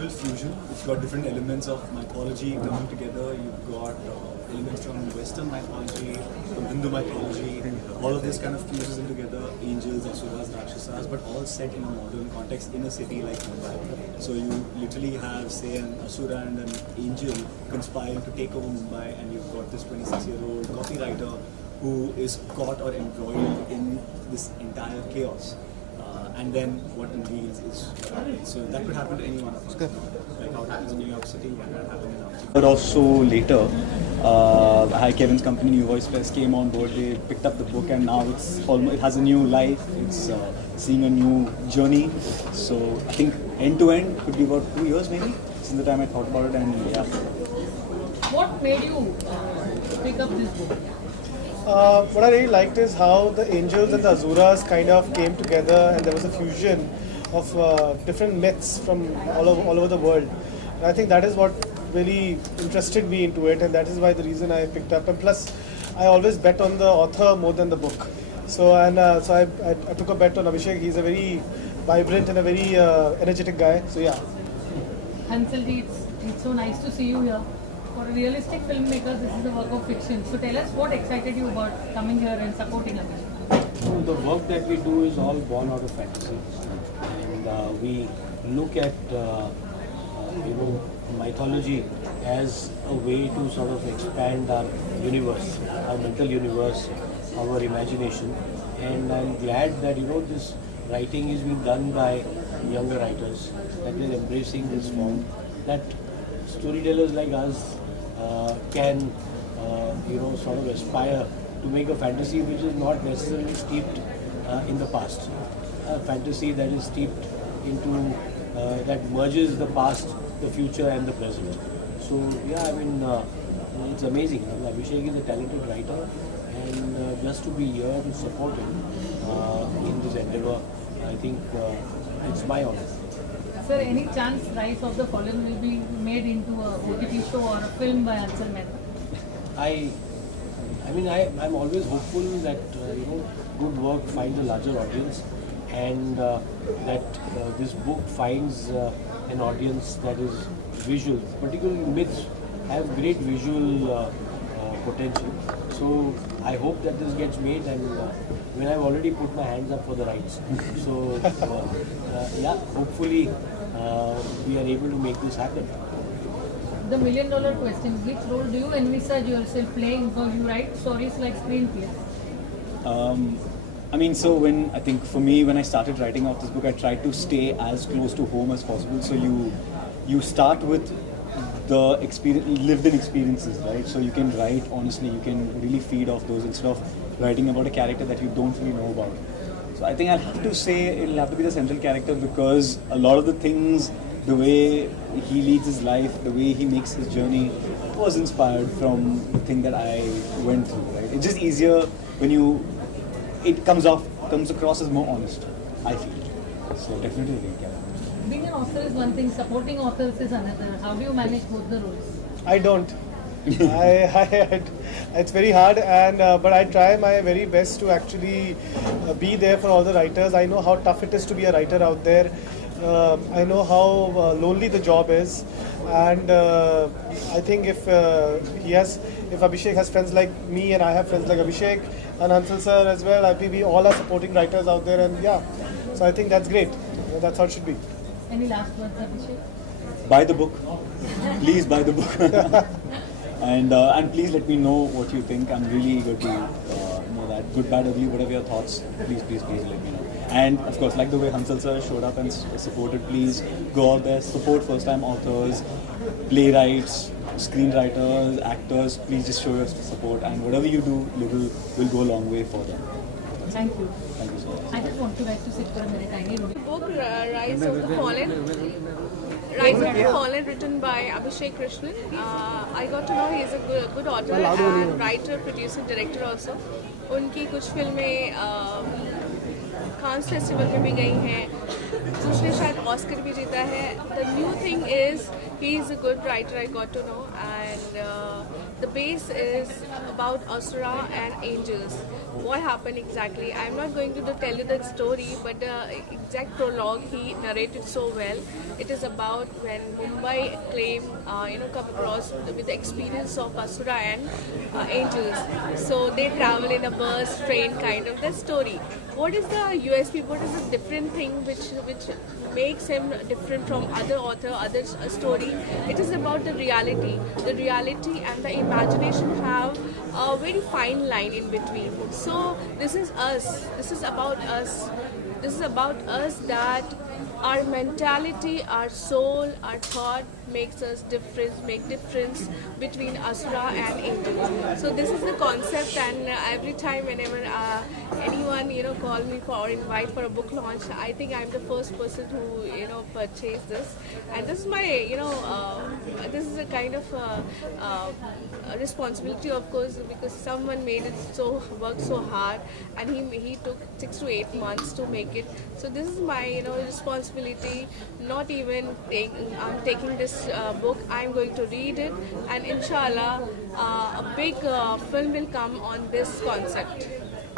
cultural fusion. It's got different elements of mythology coming together. You've got elements from Western mythology, from Hindu mythology. All of this kind of fuses in together. Angels, asuras, rakshasas, but all set in a modern context in a city like Mumbai. So you literally have, say, an asura and an angel conspiring to take over Mumbai, and you've got this 26-year-old copywriter who is caught or embroiled in this entire chaos. And then what reveals is, so that could happen to any one of us. Like how it happens in New York City, and that happened in our city. But also later, Hi Kevin's company, New Voice Press, came on board. They picked up the book, and now it has a new life. It's seeing a new journey. So I think end to end could be about 2 years maybe since the time I thought about it. And yeah. What made you pick up this book? What I really liked is how the angels and the asuras kind of came together, and there was a fusion of different myths from all over the world. And I think that is what really interested me into it, and that is why the reason I picked up. And plus, I always bet on the author more than the book. So I took a bet on Abhishek. He's a very vibrant and a very energetic guy. So yeah. Hansal, it's so nice to see you here. For a realistic filmmaker, this is a work of fiction. So tell us what excited you about coming here and supporting Abhishek. The work that we do is all born out of fantasy, and we look at mythology as a way to sort of expand our universe, our mental universe, our imagination. And I'm glad that this writing is being done by younger writers, that they're embracing this form, that storytellers like us can sort of aspire to make a fantasy which is not necessarily steeped in the past. A fantasy that is steeped into, that merges the past, the future and the present. So yeah, I mean, it's amazing. Abhishek is a talented writer, and just to be here to support him in this endeavor, I think it's my honor. Sir, any chance Rise of the Fallen will be made into a OTT show or a film by Hansal Mehta? I'm always hopeful that good work finds a larger audience, and that this book finds an audience that is visual. Particularly myths have great visual potential. So I hope that this gets made, and I've already put my hands up for the rights. So yeah, hopefully we are able to make this happen. The million-dollar question: which role do you envisage yourself playing? Because you write stories like screenplays. I think for me, when I started writing off this book, I tried to stay as close to home as possible. So you start with the lived-in experiences, right? So you can write honestly, you can really feed off those instead of writing about a character that you don't really know about. So I think I'll have to say it'll have to be the central character, because a lot of the things, the way he leads his life, the way he makes his journey, was inspired from the thing that I went through, right? It's just easier when it comes across as more honest, I feel. So definitely the character. Being an author is one thing, supporting authors is another. How do you manage both the roles? I don't. It's very hard, and but I try my very best to actually be there for all the writers. I know how tough it is to be a writer out there. I know how lonely the job is, and I think if Abhishek has friends like me and I have friends like Abhishek and Hansal sir as well, I think we all are supporting writers out there, and yeah, so I think that's great. That's how it should be. Any last words, Abhishek? Buy the book. Please buy the book. And please let me know what you think. I'm really eager to know that. Good, bad, ugly, whatever your thoughts, please let me know. And of course, like the way Hansal sir showed up and supported, please go out there, support first-time authors, playwrights, screenwriters, actors. Please just show your support, and whatever you do, little will go a long way for them. Thank you. Thank you so much. I just want you guys to sit for a minute. I need Book Rise of the Fallen. Rise of the Fallen, written by Abhishek Krishnan. I got to know he is a good author and writer, producer, director also. उनकी कुछ फिल्में कांस festival में भी गई हैं, उसने शायद Oscar भी जीता है. The new thing is he is a good writer, I got to know, and the base is about Asura and angels. What happened exactly? I'm not going to tell you the story, but the exact prologue he narrated so well. It is about when Mumbai claim, come across with the experience of Asura and angels. So they travel in a bus, train, kind of the story. What is the USP? What is the different thing which makes him different from other author, other story? It is about the reality. The reality and the imagination have a very fine line in between. So this is us. This is about us. This is about us, that our mentality, our soul, our thought makes us make difference between Asura and angel. So this is the concept, and every time whenever anyone call me for or invite for a book launch, I think I'm the first person who purchase this, and this is my this is a kind of a responsibility, of course, because someone made it worked so hard, and he took 6 to 8 months to make it. So this is my responsibility. Not even I'm taking this book. I'm going to read it, and inshallah a big film will come on this concept.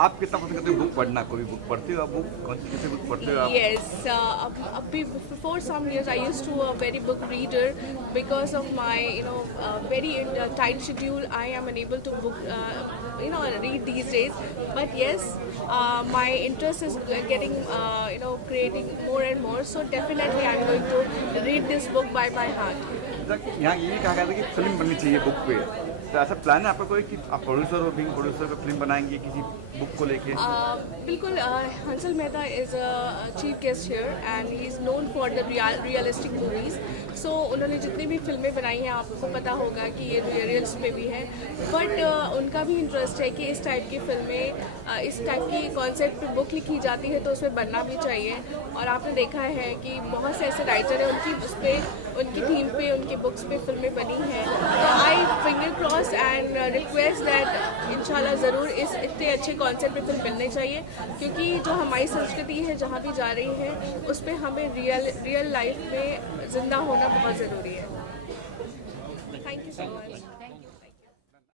आप कितना पसंद करते हो book पढ़ना? कोई book पढ़ते हो आप? बुक कौन सी बुक पढ़ते हो आप? Yes, before some years I used to a very book reader. Because of my very tight schedule, I am unable to book read these days. But yes, my interest is getting creating more and more. So definitely I'm going to read this book by my heart. यहाँ ये कहा गया था कि film बननी चाहिए book पे, तो ऐसा प्लान है आपका कोई कि आप प्रोड्यूसर हो, बिंग प्रोड्यूसर पे फिल्म बनाएंगे किसी बुक को लेके? बिल्कुल. Hansal Mehta is a chief guest here and he is known for the realistic movies. So उन्होंने जितनी भी फिल्में बनाई हैं आपको पता होगा कि ये रियल्स में भी है, बट उनका भी इंटरेस्ट है कि इस टाइप की फिल्में, इस टाइप की कॉन्सेप्ट पे बुक लिखी जाती है तो उसमें बनना भी चाहिए. और आपने देखा है कि बहुत से ऐसे राइटर हैं उनकी थीम पे, उनकी बुक्स पे फिल्में बनी हैं. तो I finger cross and request that इंशाल्लाह ज़रूर इस इतने अच्छे कॉन्सेप्ट पे फिल्म बननी चाहिए, क्योंकि जो हमारी संस्कृति है जहाँ भी जा रही है उस पर हमें रियल लाइफ में जिंदा होना बहुत ज़रूरी है. Thank you so much.